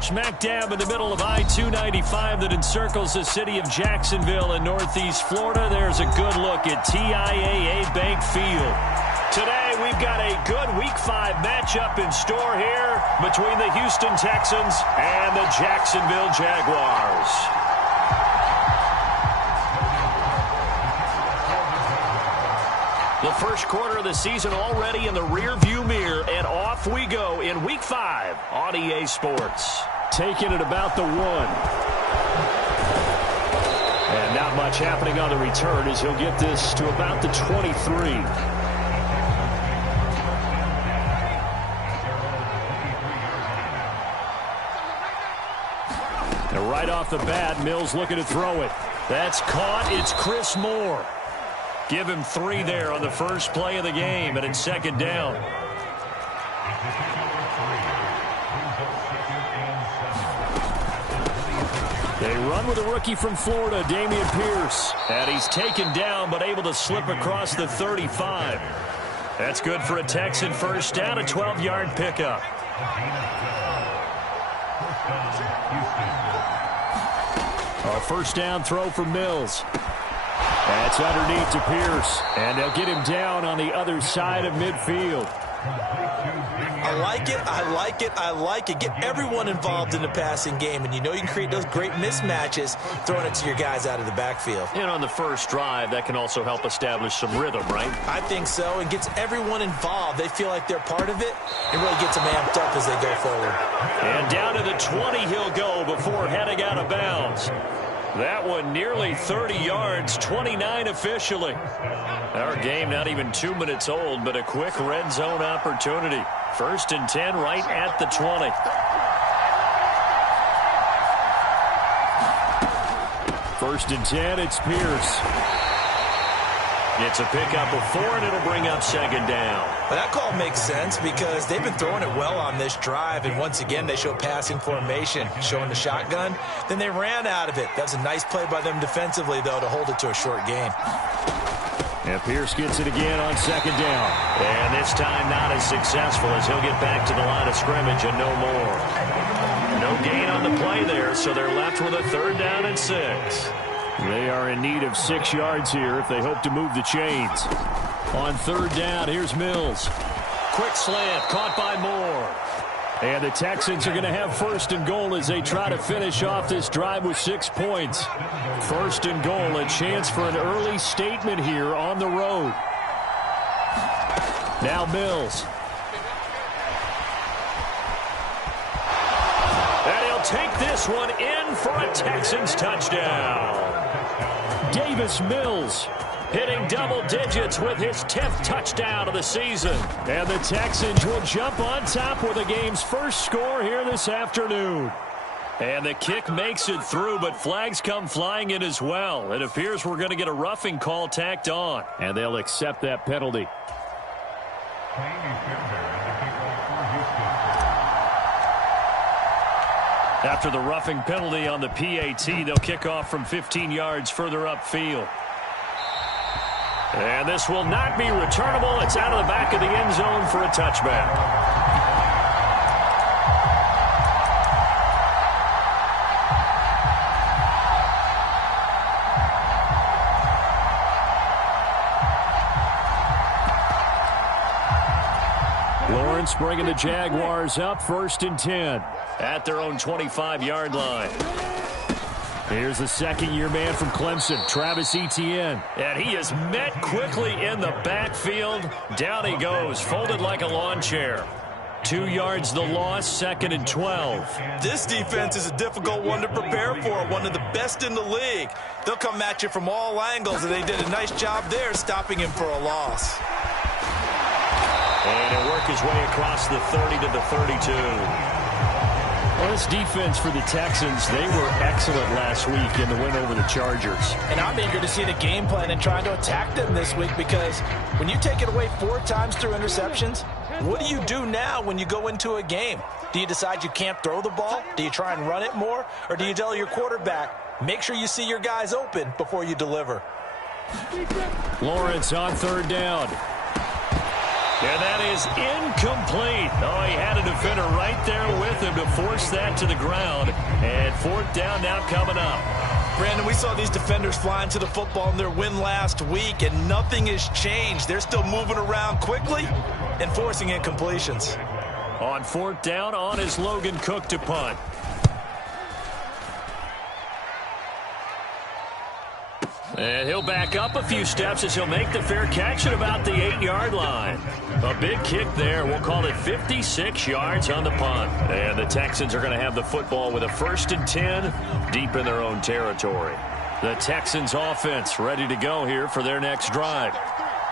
Smack dab in the middle of I-295 that encircles the city of Jacksonville in northeast Florida. There's a good look at TIAA Bank Field. Today we've got a good Week 5 matchup in store here between the Houston Texans and the Jacksonville Jaguars. The first quarter of the season already in the rearview mirror, and off we go in Week 5 on EA Sports. Taking it about the 1. And not much happening on the return as he'll get this to about the 23. And right off the bat, Mills looking to throw it. That's caught. It's Chris Moore. Give him 3 there on the first play of the game, and it's second down. They run with a rookie from Florida, Dameon Pierce. And he's taken down, but able to slip across the 35. That's good for a Texan first down, a 12-yard pickup. A first down throw for Mills. That's underneath to Pierce, and they'll get him down on the other side of midfield. I like it, I like it, I like it. Get everyone involved in the passing game, and you know you can create those great mismatches throwing it to your guys out of the backfield. And on the first drive, that can also help establish some rhythm, right? I think so, and gets everyone involved. They feel like they're part of it, and really gets them amped up as they go forward. And down to the 20 he'll go before heading out of bounds. That one nearly 30 yards, 29 officially. Our game not even 2 minutes old, but a quick red zone opportunity. First and 10 right at the 20. First and 10, it's Pierce. It's a pickup of 4, and it'll bring up second down. But that call makes sense because they've been throwing it well on this drive, and once again they show passing formation, showing the shotgun. Then they ran out of it. That was a nice play by them defensively, though, to hold it to a short gain. And Pierce gets it again on second down. And this time not as successful as he'll get back to the line of scrimmage and no more. No gain on the play there, so they're left with a third down and 6. They are in need of 6 yards here if they hope to move the chains. On third down, here's Mills. Quick slant, caught by Moore. And the Texans are going to have first and goal as they try to finish off this drive with 6 points. First and goal, a chance for an early statement here on the road. Now Mills. And he'll take this one in for a Texans touchdown. Davis Mills hitting double digits with his 10th touchdown of the season. And the Texans will jump on top with the game's first score here this afternoon. And the kick makes it through, but flags come flying in as well. It appears we're going to get a roughing call tacked on. And they'll accept that penalty. After the roughing penalty on the PAT, they'll kick off from 15 yards further upfield. And this will not be returnable. It's out of the back of the end zone for a touchback. Lawrence bringing the Jaguars up first and 10 at their own 25-yard line. Here's the second-year man from Clemson, Travis Etienne. And he is met quickly in the backfield. Down he goes, folded like a lawn chair. 2 yards the loss, second and 12. This defense is a difficult one to prepare for, one of the best in the league. They'll come at you from all angles, and they did a nice job there stopping him for a loss. And he'll work his way across the 30 to the 32. Well, this defense for the Texans, they were excellent last week in the win over the Chargers. And I'm eager to see the game plan and trying to attack them this week, because when you take it away 4 times through interceptions, what do you do now when you go into a game? Do you decide you can't throw the ball? Do you try and run it more? Or do you tell your quarterback, make sure you see your guys open before you deliver? Lawrence on third down. And that is incomplete. Oh, he had a defender right there with him to force that to the ground. And fourth down now coming up. Brandon, we saw these defenders flying to the football in their win last week, and nothing has changed. They're still moving around quickly and forcing incompletions. On fourth down, on is Logan Cook to punt. And he'll back up a few steps as he'll make the fair catch at about the 8-yard line. A big kick there. We'll call it 56 yards on the punt. And the Texans are going to have the football with a 1st and 10 deep in their own territory. The Texans offense ready to go here for their next drive.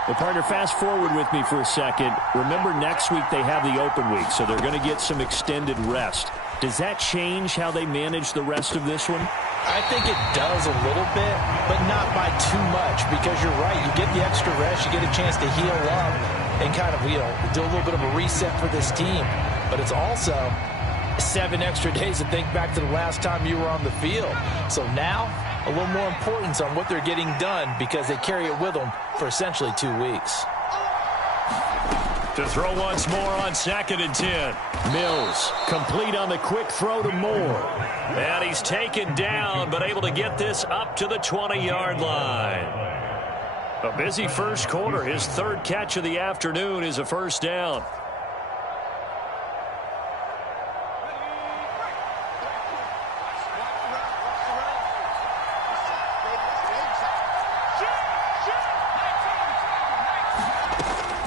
Well, partner, fast forward with me for a second. Remember, next week they have the open week, so they're going to get some extended rest. Does that change how they manage the rest of this one? I think it does a little bit, but not by too much, because you're right. You get the extra rest, you get a chance to heal up and kind of, do a little bit of a reset for this team. But it's also 7 extra days to think back to the last time you were on the field. So now, a little more importance on what they're getting done because they carry it with them for essentially 2 weeks. To throw once more on 2nd and 10. Mills, complete on the quick throw to Moore. And he's taken down, but able to get this up to the 20-yard line. A busy first quarter. His 3rd catch of the afternoon is a first down.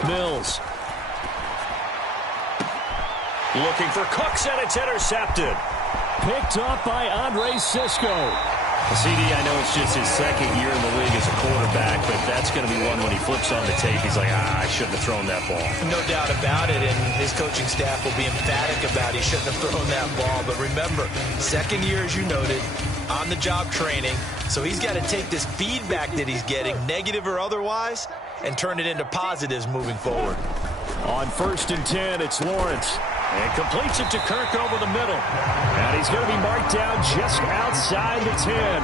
Mills. Looking for Cooks, and it's intercepted. Picked up by Andre Cisco. CD, I know it's just his 2nd year in the league as a quarterback, but that's going to be one when he flips on the tape. He's like, I shouldn't have thrown that ball. No doubt about it, and his coaching staff will be emphatic about he shouldn't have thrown that ball. But remember, 2nd year, as you noted, on-the-job training. So he's got to take this feedback that he's getting, negative or otherwise, and turn it into positives moving forward. On 1st and 10, it's Lawrence. And completes it to Kirk over the middle. And he's going to be marked down just outside the 10.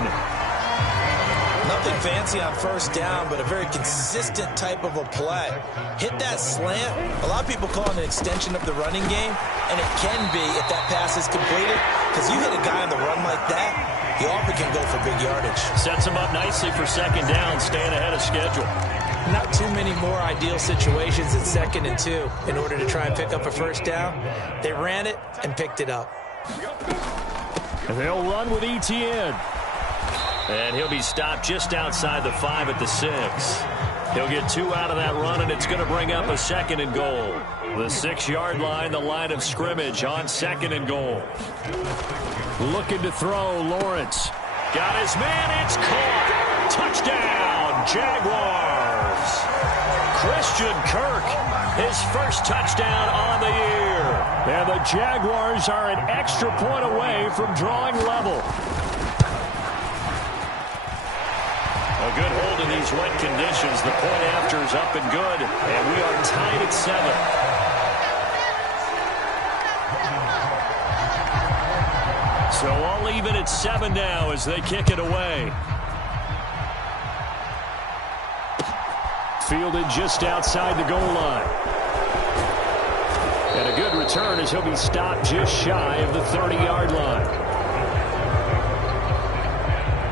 Nothing fancy on 1st down, but a very consistent type of a play. Hit that slant. A lot of people call it an extension of the running game, and it can be if that pass is completed, because you hit a guy on the run like that, he often can go for big yardage. Sets him up nicely for 2nd down, staying ahead of schedule. Not too many more ideal situations at 2nd and 2 in order to try and pick up a 1st down. They ran it and picked it up. And they'll run with ETN. And he'll be stopped just outside the 5 at the 6. He'll get 2 out of that run, and it's going to bring up a 2nd and goal. The 6-yard line, the line of scrimmage on 2nd and goal. Looking to throw, Lawrence. Got his man, it's caught. Touchdown, Jaguars. Christian Kirk, his 1st touchdown on the year. And the Jaguars are an extra point away from drawing level. A good hold in these wet conditions. The point after is up and good, and we are tied at 7. So all even at 7 now as they kick it away. Fielded just outside the goal line. And a good return as he'll be stopped just shy of the 30-yard line.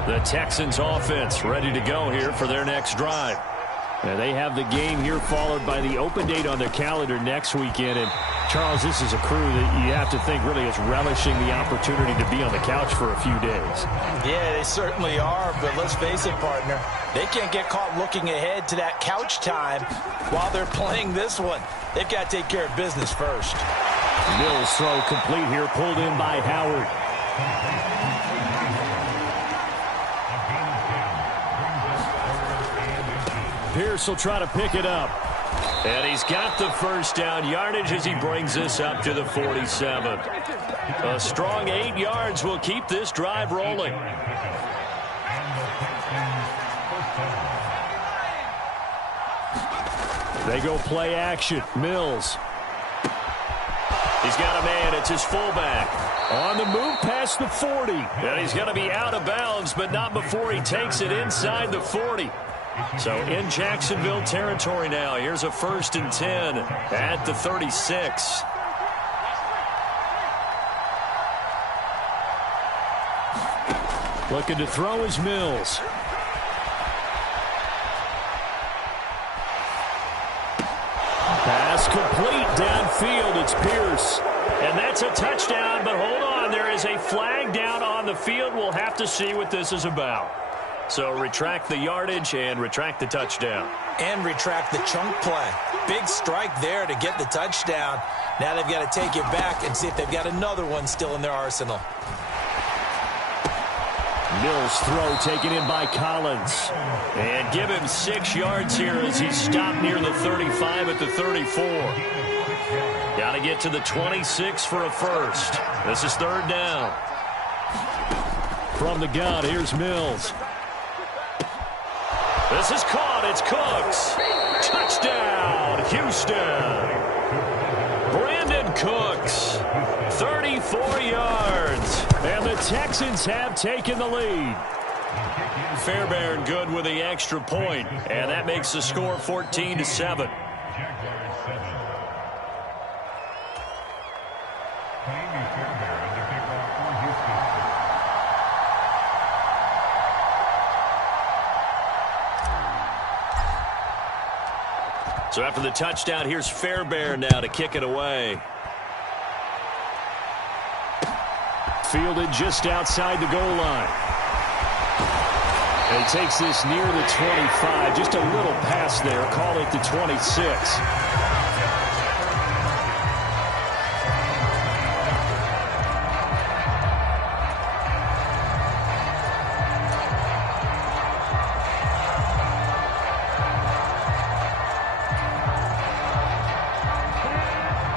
The Texans offense ready to go here for their next drive. And they have the game here followed by the open date on their calendar next weekend. And Charles, this is a crew that you have to think really is relishing the opportunity to be on the couch for a few days. Yeah, they certainly are, but let's face it, partner. They can't get caught looking ahead to that couch time while they're playing this one. They've got to take care of business first. Mills throw complete here, pulled in by Howard. Pierce will try to pick it up. And he's got the 1st down yardage as he brings this up to the 47. A strong 8 yards will keep this drive rolling. They go play action. Mills. He's got a man. It's his fullback. On the move past the 40. And he's going to be out of bounds, but not before he takes it inside the 40. So in Jacksonville territory now. Here's a 1st and 10 at the 36. Looking to throw is Mills. Pass complete downfield. It's Pierce. And that's a touchdown, but hold on. There is a flag down on the field. We'll have to see what this is about. So retract the yardage and retract the touchdown. And retract the chunk play. Big strike there to get the touchdown. Now they've got to take it back and see if they've got another one still in their arsenal. Mills throw taken in by Collins. And give him 6 yards here as he's stopped near the 35 at the 34. Got to get to the 26 for a first. This is 3rd down. From the gun, here's Mills. This is caught. It's Cooks. Touchdown, Houston. Brandon Cooks, 34 yards. And the Texans have taken the lead. Fairbairn good with the extra point, and that makes the score 14-7. So after the touchdown, here's Fairbairn now to kick it away. Fielded just outside the goal line. And he takes this near the 25. Just a little pass there. Call it the 26.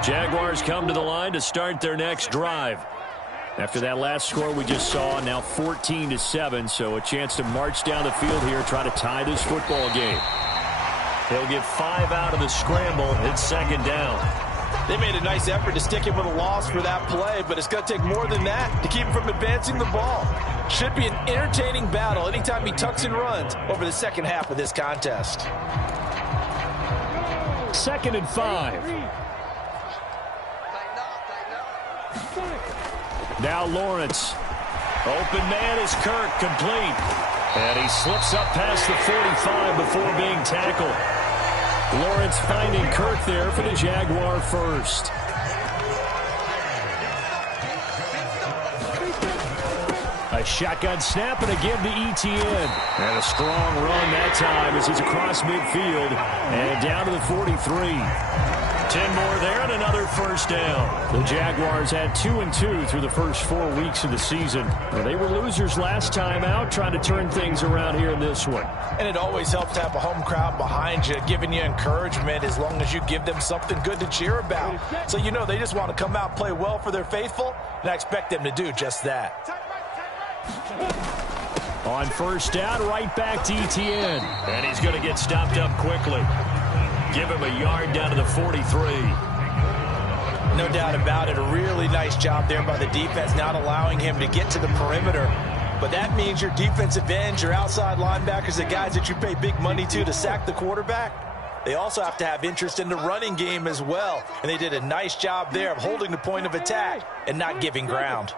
Jaguars come to the line to start their next drive. After that last score we just saw, now 14-7, so a chance to march down the field here, try to tie this football game. He'll get 5 out of the scramble. It's 2nd down. They made a nice effort to stick him with a loss for that play, but it's going to take more than that to keep him from advancing the ball. Should be an entertaining battle anytime he tucks and runs over the second half of this contest. 2nd and 5. Now Lawrence. Open man is Kirk, complete. And he slips up past the 45 before being tackled. Lawrence finding Kirk there for the Jaguar first. A shotgun snap and again to Etienne. And a strong run that time as he's across midfield and down to the 43. 10 more there and another 1st down. The Jaguars had 2-2 through the first 4 weeks of the season. Well, they were losers last time out, trying to turn things around here in this one. And it always helps to have a home crowd behind you, giving you encouragement as long as you give them something good to cheer about. So you know they just want to come out and play well for their faithful, and I expect them to do just that. On 1st down, right back to Etienne. And he's going to get stopped up quickly. Give him a yard down to the 43. No doubt about it. A really nice job there by the defense, not allowing him to get to the perimeter. But that means your defensive ends, your outside linebackers, the guys that you pay big money to sack the quarterback, they also have to have interest in the running game as well. And they did a nice job there of holding the point of attack and not giving ground.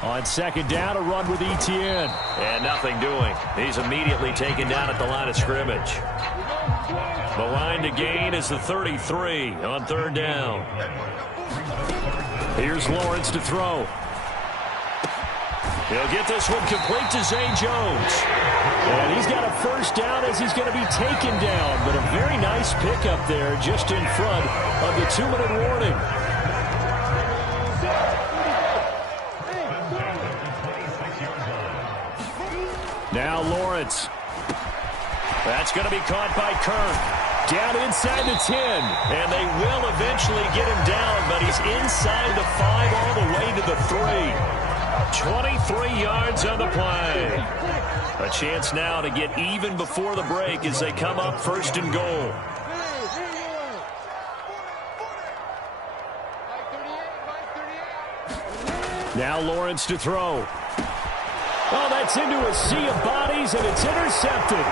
On 2nd down, a run with Etienne. And nothing doing. He's immediately taken down at the line of scrimmage. The line to gain is the 33 on 3rd down. Here's Lawrence to throw. He'll get this one complete to Zay Jones. And he's got a 1st down as he's going to be taken down. But a very nice pickup there just in front of the 2-minute warning. Now Lawrence. That's going to be caught by Kirk. Down inside the 10. And they will eventually get him down, but he's inside the 5 all the way to the 3. 23 yards on the play. A chance now to get even before the break as they come up 1st and goal. Now Lawrence to throw. Oh, that's into a sea of bodies, and it's intercepted.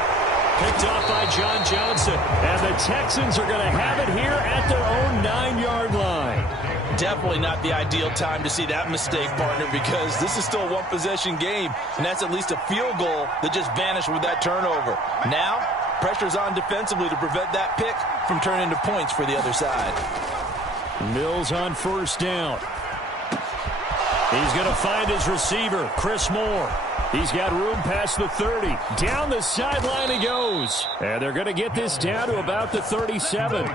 Picked off by John Johnson. And the Texans are going to have it here at their own 9-yard line. Definitely not the ideal time to see that mistake, partner, because this is still a one-possession game, and that's at least a field goal that just vanished with that turnover. Now, pressure's on defensively to prevent that pick from turning into points for the other side. Mills on first down. He's going to find his receiver, Chris Moore. He's got room past the 30. Down the sideline he goes. And they're going to get this down to about the 37.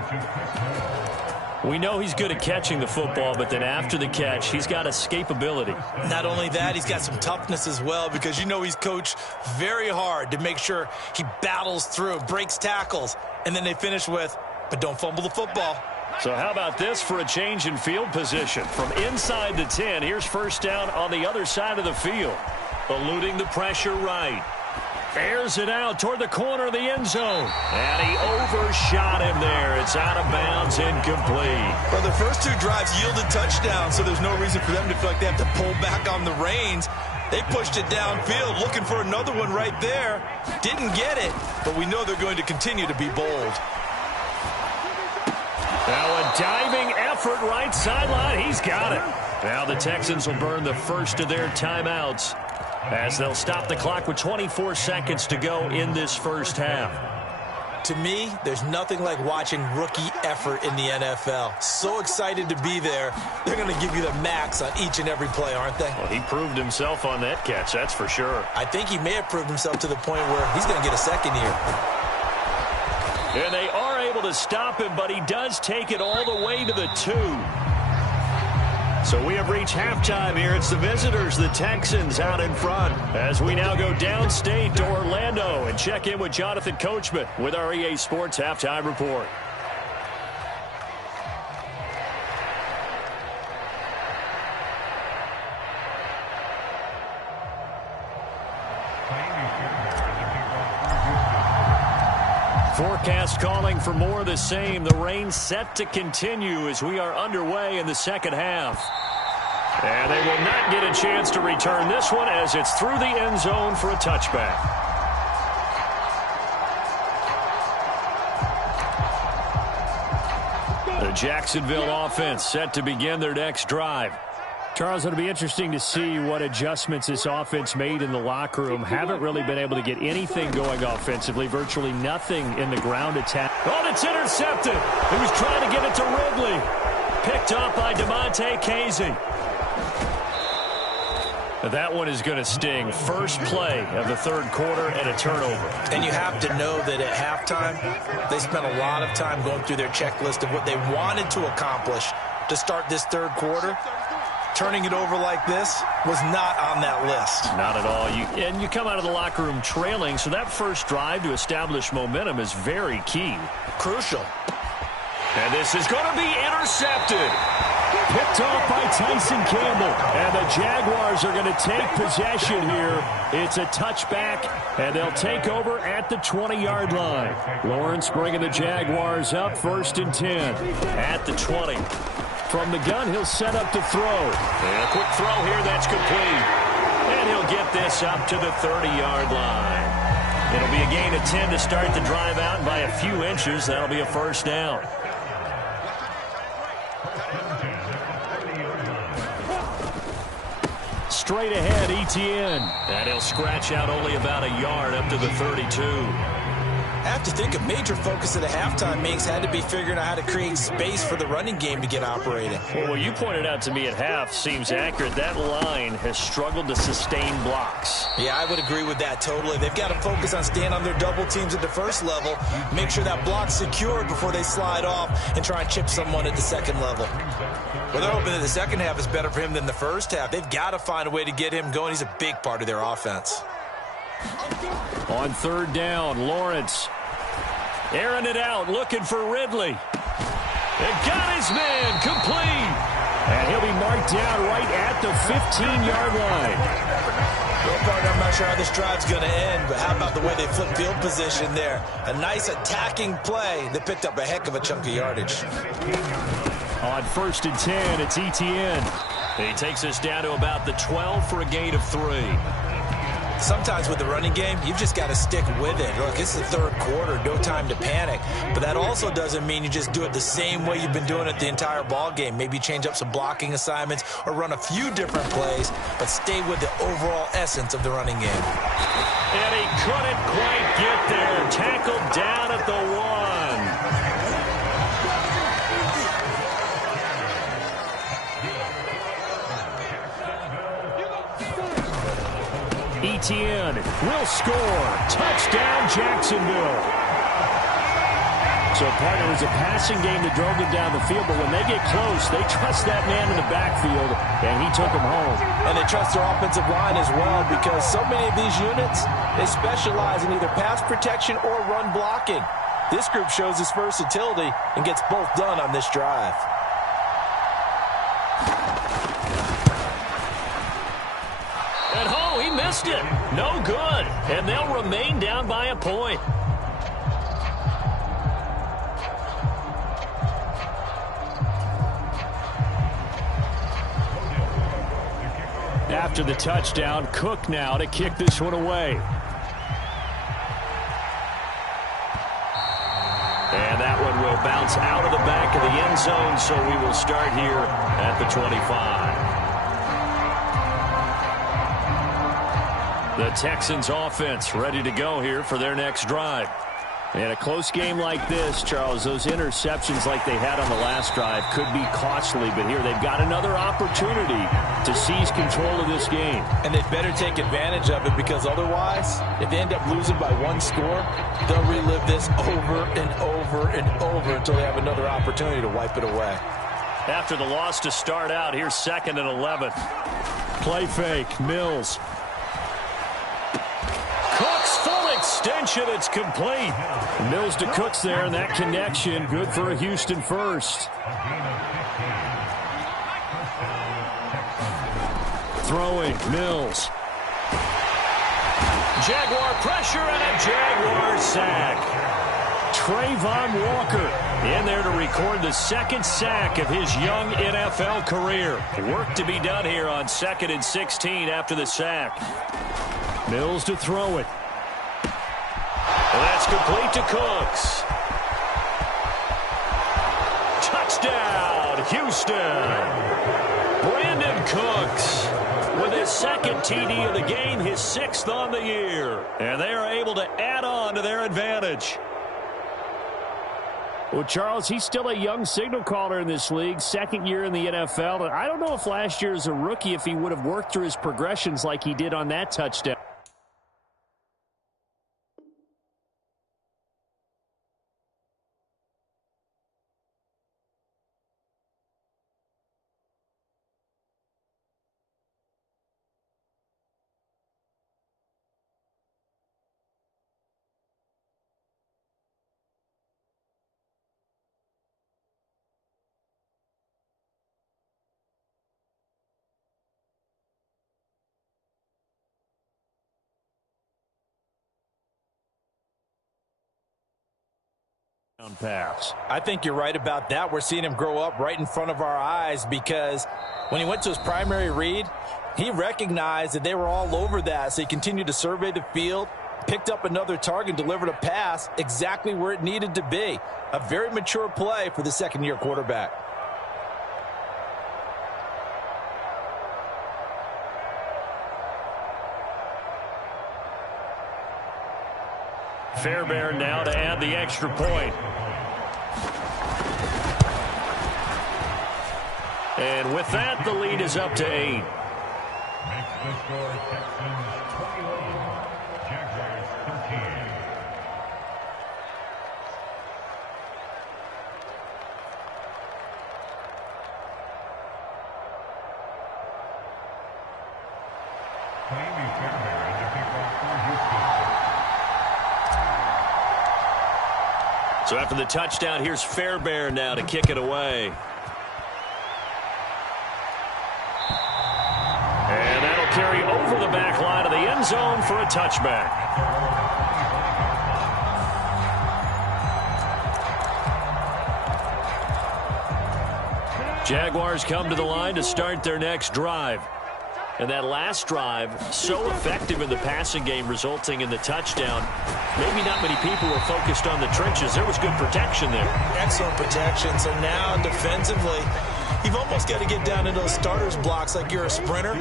We know he's good at catching the football, but then after the catch, he's got escapability. Not only that, he's got some toughness as well, because you know he's coached very hard to make sure he battles through, breaks tackles, and then they finish with, but don't fumble the football. So how about this for a change in field position? From inside the 10, here's first down on the other side of the field. Eluding the pressure right. Airs it out toward the corner of the end zone. And he overshot him there. It's out of bounds, incomplete. Well, the first two drives yielded touchdowns, so there's no reason for them to feel like they have to pull back on the reins. They pushed it downfield, looking for another one right there. Didn't get it, but we know they're going to continue to be bold. Now a diving effort right sideline. He's got it. Now the Texans will burn the first of their timeouts, as they'll stop the clock with 24 seconds to go in this first half. To me, there's nothing like watching rookie effort in the NFL. So excited to be there. They're going to give you the max on each and every play, aren't they? Well, he proved himself on that catch, that's for sure. I think he may have proved himself to the point where he's going to get a second here. And they are able to stop him, but he does take it all the way to the 2. So we have reached halftime here. It's the visitors, the Texans, out in front, as we now go downstate to Orlando and check in with Jonathan Coachman with our EA Sports Halftime Report. Forecast calling for more of the same. The rain set to continue as we are underway in the second half. And they will not get a chance to return this one as it's through the end zone for a touchback. The Jacksonville offense set to begin their next drive. Charles, it'll be interesting to see what adjustments this offense made in the locker room. Haven't really been able to get anything going offensively. Virtually nothing in the ground attack. Oh, it's intercepted. He was trying to get it to Ridley. Picked up by DeMonte Casey. That one is going to sting. First play of the third quarter and a turnover. And you have to know that at halftime, they spent a lot of time going through their checklist of what they wanted to accomplish to start this third quarter. Turning it over like this was not on that list. Not at all. You come out of the locker room trailing, so that first drive to establish momentum is very key. Crucial. And this is going to be intercepted. Picked off by Tyson Campbell. And the Jaguars are going to take possession here. It's a touchback, and they'll take over at the 20-yard line. Lawrence bringing the Jaguars up 1st and 10. At the 20. From the gun, he'll set up to throw. And a quick throw here, that's complete. And he'll get this up to the 30-yard line. It'll be a gain of 10 to start the drive out, and by a few inches, that'll be a first down. Straight ahead, Etienne. And he'll scratch out only about a yard up to the 32. I have to think a major focus of the halftime makes had to be figuring out how to create space for the running game to get operating. Well, what you pointed out to me at half seems accurate. That line has struggled to sustain blocks. Yeah, I would agree with that totally. They've got to focus on staying on their double teams at the first level, make sure that block's secured before they slide off and try and chip someone at the second level. Well, they're hoping that the second half is better for him than the first half. They've got to find a way to get him going. He's a big part of their offense. On third down, Lawrence airing it out, looking for Ridley. It got his man, complete. And he'll be marked down right at the 15-yard line. Well, partner, I'm not sure how this drive's going to end, but how about the way they flip field position there? A nice attacking play that picked up a heck of a chunk of yardage. On 1st and 10, it's Etienne. He takes us down to about the 12 for a gain of 3. Sometimes with the running game, you've just got to stick with it. Look, it's the third quarter, no time to panic. But that also doesn't mean you just do it the same way you've been doing it the entire ball game. Maybe change up some blocking assignments or run a few different plays, but stay with the overall essence of the running game. And he couldn't quite get there. Tackled down at the 1. Etienne will score. Touchdown, Jacksonville. So, partner, it was a passing game that drove them down the field, but when they get close, they trust that man in the backfield, and he took them home. And they trust their offensive line as well, because so many of these units, they specialize in either pass protection or run blocking. This group shows its versatility and gets both done on this drive. At home, he missed it. No good. And they'll remain down by a point. After the touchdown, Cook now to kick this one away. And that one will bounce out of the back of the end zone, so we will start here at the 25. The Texans offense ready to go here for their next drive. In a close game like this, Charles, those interceptions like they had on the last drive could be costly, but here they've got another opportunity to seize control of this game. And they'd better take advantage of it, because otherwise, if they end up losing by 1 score, they'll relive this over and over and over until they have another opportunity to wipe it away. After the loss to start out, here's 2nd and 11. Play fake, Mills. Cooks, full extension, it's complete. Mills to Cooks there, and that connection good for a Houston first. Throwing, Mills. Jaguar pressure and a Jaguar sack. Trayvon Walker in there to record the 2nd sack of his young NFL career. Work to be done here on 2nd and 16 after the sack. Mills to throw it. And that's complete to Cooks. Touchdown, Houston. Brandon Cooks with his 2nd TD of the game, his 6th on the year. And they are able to add on to their advantage. Well, Charles, he's still a young signal caller in this league, 2nd year in the NFL. And I don't know if last year as a rookie, if he would have worked through his progressions like he did on that touchdown. Pass. I think you're right about that. We're seeing him grow up right in front of our eyes, because when he went to his primary read, he recognized that they were all over that. So he continued to survey the field, picked up another target, delivered a pass exactly where it needed to be. A very mature play for the 2nd-year quarterback. Fairbairn now to add the extra point. And with that, the lead is up to 8. Makes the score Texans 21, Jaguars 13. Clayton Fairbairn to kick off for Houston. So after the touchdown, here's Fairbairn now to kick it away. And that'll carry over the back line of the end zone for a touchback. Jaguars come to the line to start their next drive. And that last drive, so effective in the passing game, resulting in the touchdown. Maybe not many people were focused on the trenches. There was good protection there. Excellent protection. So now defensively, you've almost got to get down into those starters blocks like you're a sprinter.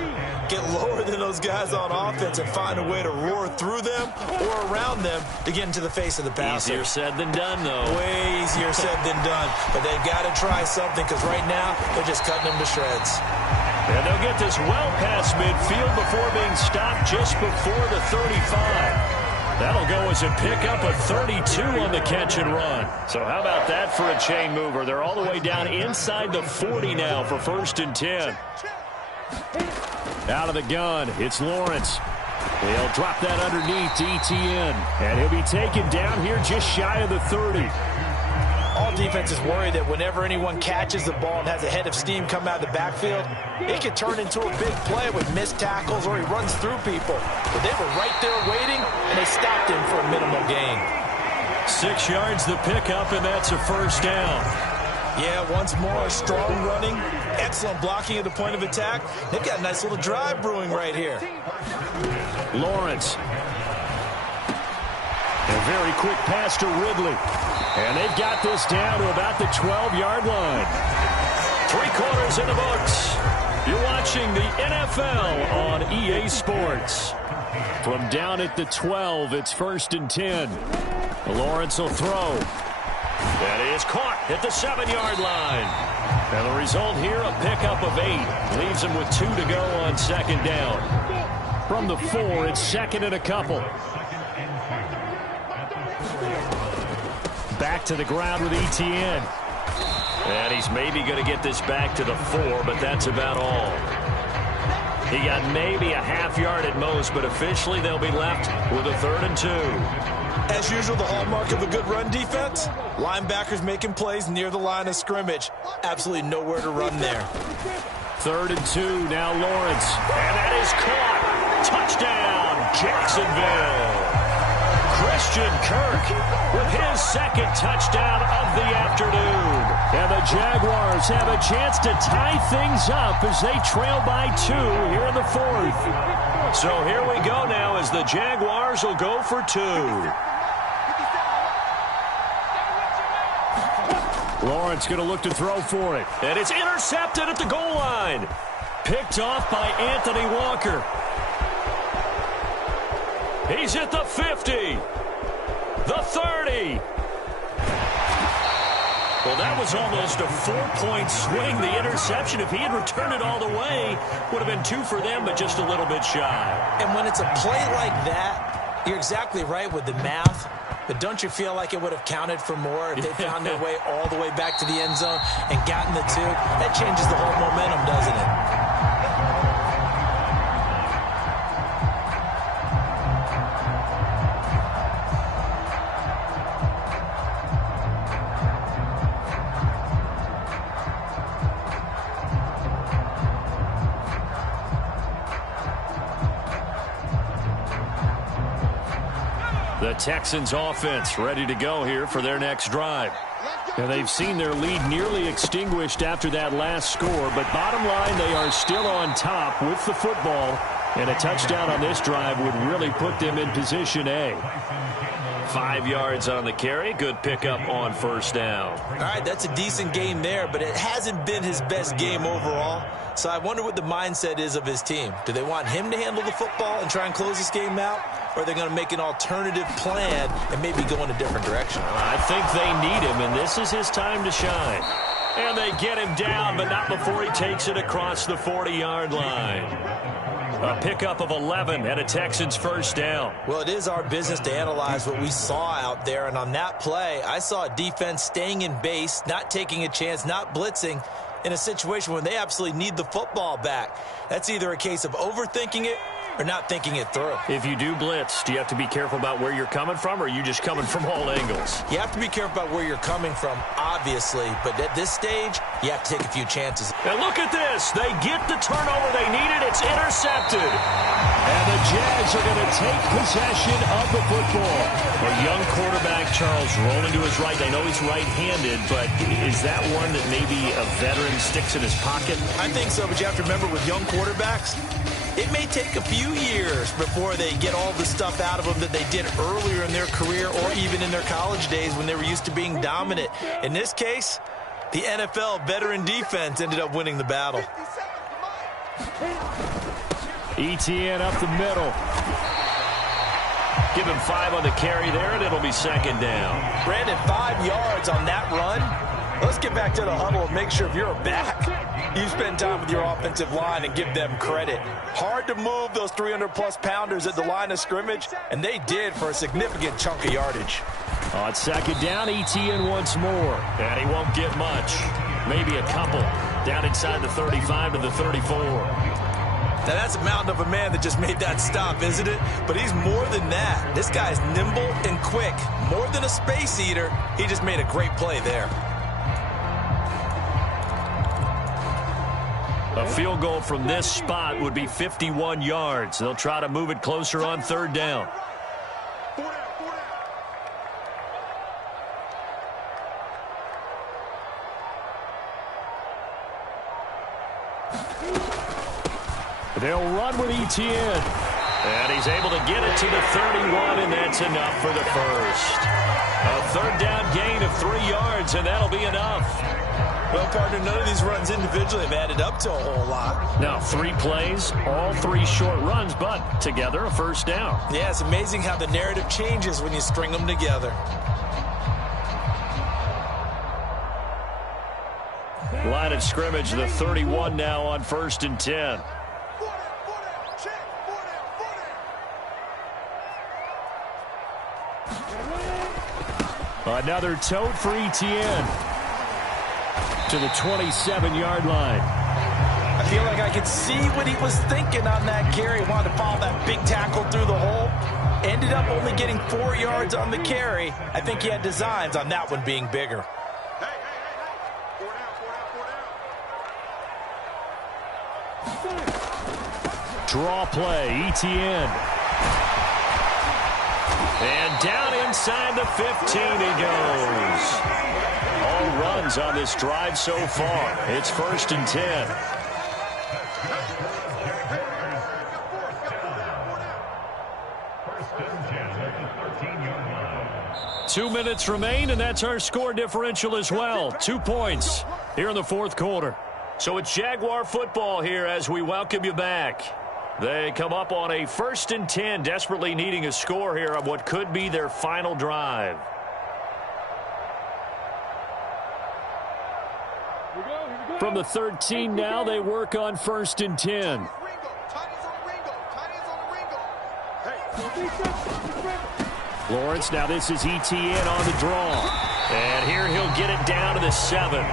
Get lower than those guys on offense and find a way to roar through them or around them to get into the face of the passer. Easier said than done, though. Way easier said than done. But they've got to try something because right now they're just cutting them to shreds. And they'll get this well past midfield before being stopped just before the 35. That'll go as a pickup of 32 on the catch and run. So how about that for a chain mover? They're all the way down inside the 40 now for 1st and 10. Out of the gun, it's Lawrence. They'll drop that underneath to ETN. And he'll be taken down here just shy of the 30. All defenses worry that whenever anyone catches the ball and has a head of steam come out of the backfield, it could turn into a big play with missed tackles or he runs through people. But they were right there waiting, and they stopped him for a minimal gain. 6 yards the pickup, and that's a 1st down. Yeah, once more, strong running, excellent blocking at the point of attack. They've got a nice little drive brewing right here. Lawrence. A very quick pass to Ridley. And they've got this down to about the 12-yard line. 3 quarters in the books. You're watching the NFL on EA Sports. From down at the 12, it's 1st and 10. Lawrence will throw. That is caught at the 7-yard line. And the result here, a pickup of 8. Leaves him with 2 to go on 2nd down. From the 4, it's 2nd and a couple. Back to the ground with ETN. And he's maybe going to get this back to the 4, but that's about all. He got maybe a half yard at most, but officially they'll be left with a 3rd and 2. As usual, the hallmark of a good run defense, linebackers making plays near the line of scrimmage. Absolutely nowhere to run there. 3rd and 2, now Lawrence. And that is caught. Touchdown, Jacksonville. Christian Kirk with his 2nd touchdown of the afternoon. And the Jaguars have a chance to tie things up as they trail by 2 here in the 4th. So here we go now as the Jaguars will go for 2. Lawrence going to look to throw for it. And it's intercepted at the goal line. Picked off by Anthony Walker. He's at the 50. The 30. Well, that was almost a 4-point swing. The interception, if he had returned it all the way, would have been 2 for them, but just a little bit shy. And when it's a play like that, you're exactly right with the math. But don't you feel like it would have counted for more if they found their way all the way back to the end zone and gotten the 2? That changes the whole momentum, doesn't it? The Texans offense ready to go here for their next drive. And they've seen their lead nearly extinguished after that last score, but bottom line, they are still on top with the football, and a touchdown on this drive would really put them in position A. 5 yards on the carry. Good pickup on 1st down. All right, that's a decent game there, but it hasn't been his best game overall. So I wonder what the mindset is of his team. Do they want him to handle the football and try and close this game out? Or are they going to make an alternative plan and maybe go in a different direction? I think they need him, and this is his time to shine. And they get him down, but not before he takes it across the 40-yard line. A pickup of 11 and a Texans 1st down. Well, it is our business to analyze what we saw out there. And on that play, I saw a defense staying in base, not taking a chance, not blitzing in a situation when they absolutely need the football back. That's either a case of overthinking it or not thinking it through. If you do blitz, do you have to be careful about where you're coming from, or are you just coming from all angles? You have to be careful about where you're coming from, obviously. But at this stage, you have to take a few chances. And look at this. They get the turnover they needed. It's intercepted. And the Jags are going to take possession of the football. A young quarterback, Charles, rolling to his right. I know he's right-handed, but is that one that maybe a veteran sticks in his pocket? I think so, but you have to remember with young quarterbacks, it may take a few years before they get all the stuff out of them that they did earlier in their career or even in their college days when they were used to being dominant. In this case, the NFL veteran defense ended up winning the battle. ETN up the middle. Give him 5 on the carry there, and it'll be second down. Brandon, 5 yards on that run. Let's get back to the huddle and make sure if you're a back, you spend time with your offensive line and give them credit. Hard to move those 300-plus pounders at the line of scrimmage, and they did for a significant chunk of yardage. On second down, ETN once more. And he won't get much. Maybe a couple. Down inside the 35 to the 34. Now, that's a mountain of a man that just made that stop, isn't it? But he's more than that. This guy's nimble and quick. More than a space eater, he just made a great play there. A field goal from this spot would be 51 yards. They'll try to move it closer on third down. They'll run with ETN. And he's able to get it to the 31, and that's enough for the first. A third down gain of 3 yards, and that'll be enough. Well, partner, none of these runs individually have added up to a whole lot. Now, 3 plays, all 3 short runs, but together a first down. Yeah, it's amazing how the narrative changes when you string them together. Line of scrimmage, the 31 now on 1st and 10. Another tote for ETN to the 27-yard line. I feel like I could see what he was thinking on that carry. Wanted to follow that big tackle through the hole. Ended up only getting 4 yards on the carry. I think he had designs on that one being bigger. Draw play, ETN. And down inside the 15 he goes. All runs on this drive so far. It's 1st and 10. Two minutes remain, and that's our score differential as well. 2 points here in the 4th quarter. So it's Jaguar football here as we welcome you back. They come up on a 1st and 10, desperately needing a score here on what could be their final drive. From the 13 now, they work on 1st and 10. Lawrence, now this is ETN on the draw. And here he'll get it down to the 7.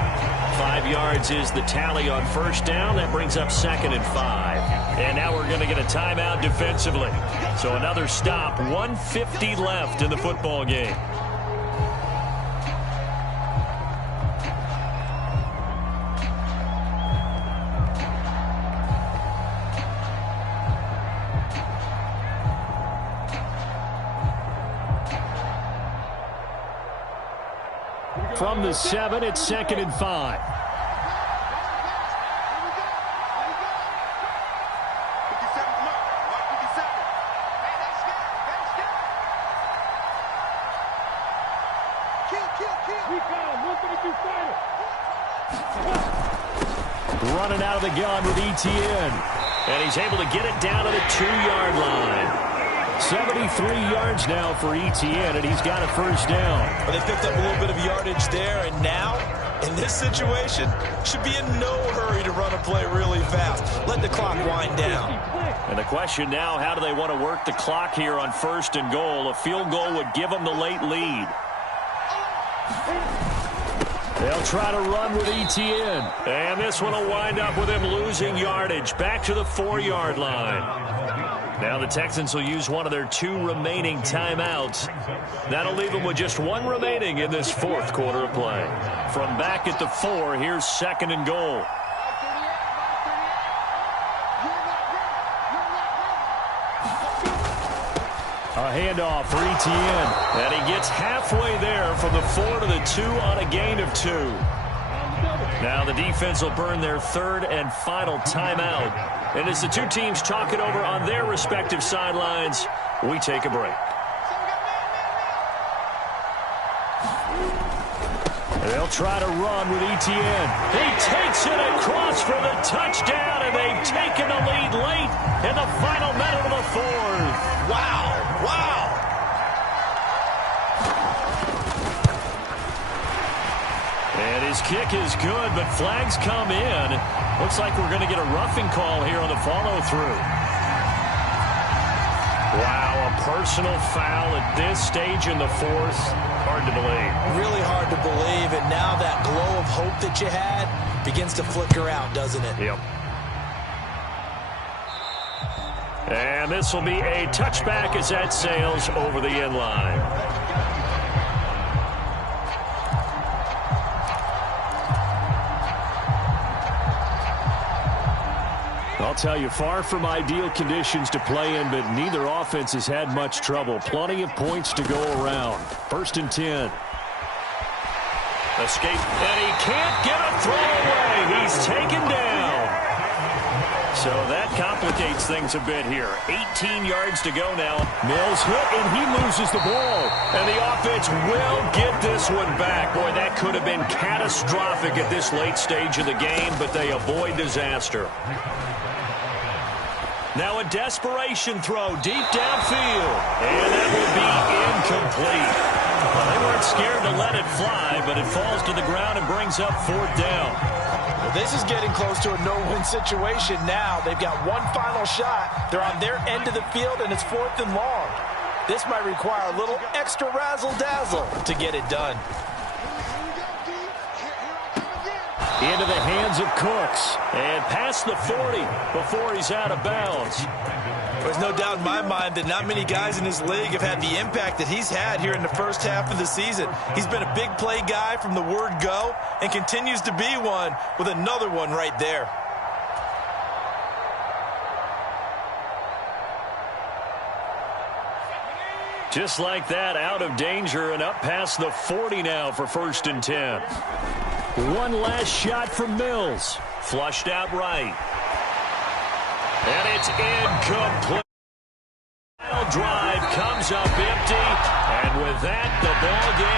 5 yards is the tally on 1st down. That brings up 2nd and 5. And now we're going to get a timeout defensively. So another stop, 1:50 left in the football game. From the 7, it's 2nd and 5. Running out of the gun with ETN. And he's able to get it down to the 2-yard line. 73 yards now for ETN, and he's got a 1st down. But they picked up a little bit of yardage there, and now, in this situation, should be in no hurry to run a play really fast. Let the clock wind down. And the question now, how do they want to work the clock here on 1st and goal? A field goal would give them the late lead. They'll try to run with ETN. And this one will wind up with him losing yardage back to the 4-yard line. Now the Texans will use one of their 2 remaining timeouts. That'll leave them with just 1 remaining in this 4th quarter of play. From back at the 4, here's 2nd and goal. A handoff for ETN. And he gets halfway there from the 4 to the 2 on a gain of 2. Now the defense will burn their third and final timeout. And as the two teams talk it over on their respective sidelines, we take a break. They'll try to run with Etienne. He takes it across for the touchdown, and they've taken the lead late in the final minute of the fourth. Wow, wow. And his kick is good, but flags come in. Looks like we're going to get a roughing call here on the follow-through. Wow, a personal foul at this stage in the fourth. Hard to believe. Really hard to believe, and now that glow of hope that you had begins to flicker out, doesn't it? Yep. And this will be a touchback as that sails over the end line. I'll tell you, far from ideal conditions to play in, but neither offense has had much trouble. Plenty of points to go around. 1st and 10. Escape, and he can't get a throw away. He's taken down. So that complicates things a bit here. 18 yards to go now. Mills hit, and he loses the ball. And the offense will get this one back. Boy, that could have been catastrophic at this late stage of the game, but they avoid disaster. Now a desperation throw deep downfield. And that will be incomplete. Well, they weren't scared to let it fly, but it falls to the ground and brings up 4th down. Well, this is getting close to a no-win situation now. They've got one final shot. They're on their end of the field, and it's 4th and long. This might require a little extra razzle-dazzle to get it done. Into the hands of Cooks. And past the 40 before he's out of bounds. There's no doubt in my mind that not many guys in this league have had the impact that he's had here in the first half of the season. He's been a big play guy from the word go and continues to be one with another one right there. Just like that, out of danger and up past the 40 now for 1st and 10. One last shot from Mills. Flushed out right. And it's incomplete. Drive comes up empty. And with that, the ball game